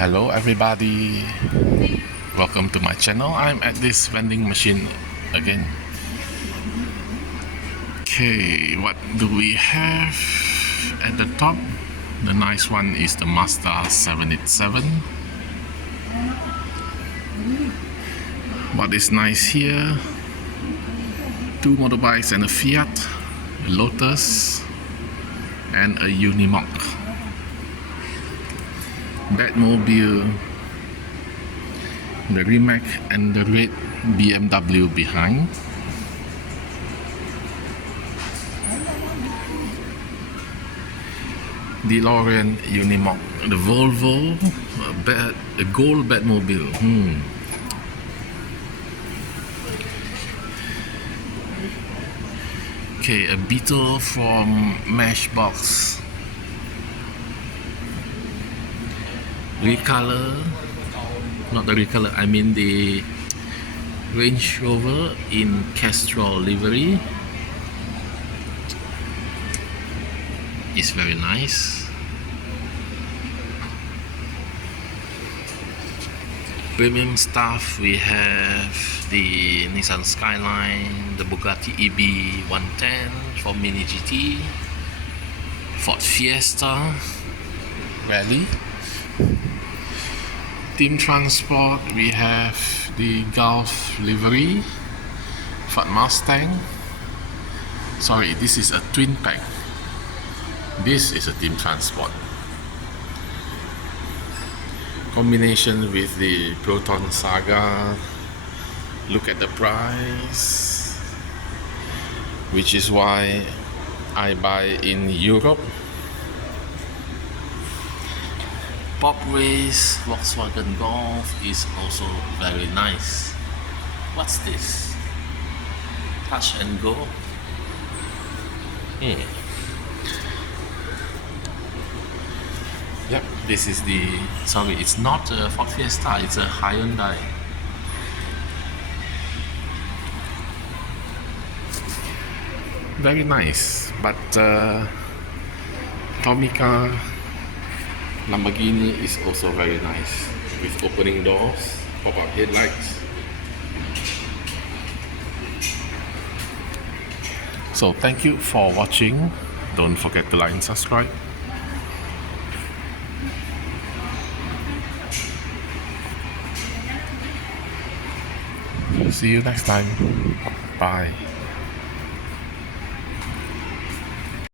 Hello everybody, welcome to my channel. I'm at this vending machine again. Okay, what do we have at the top? The nice one is the Mazda 787. What is nice here? Two motorbikes and a Fiat, a Lotus, and a Unimog. Batmobile, the Rimac, and the red BMW behind. DeLorean Unimog, the Volvo, a gold Batmobile. Okay, a Beetle from Matchbox. Recolor, not the recolor, I mean the Range Rover in Castrol livery. It's very nice. Premium stuff, we have the Nissan Skyline, the Bugatti EB 110 for Mini GT, Ford Fiesta Rally. Team Transport, we have the Gulf livery, Ford Mustang. Sorry, this is a twin pack. This is a Team Transport. Combination with the Proton Saga. Look at the price, which is why I buy in Europe. Pop Race Volkswagen Golf is also very nice. What's this? Touch and go? Yep, this is the, sorry, it's not a Ford Fiesta, it's a Hyundai. Very nice, but Tomica Lamborghini is also very nice, with opening doors, pop-up headlights. So thank you for watching. Don't forget to like and subscribe. See you next time. Bye.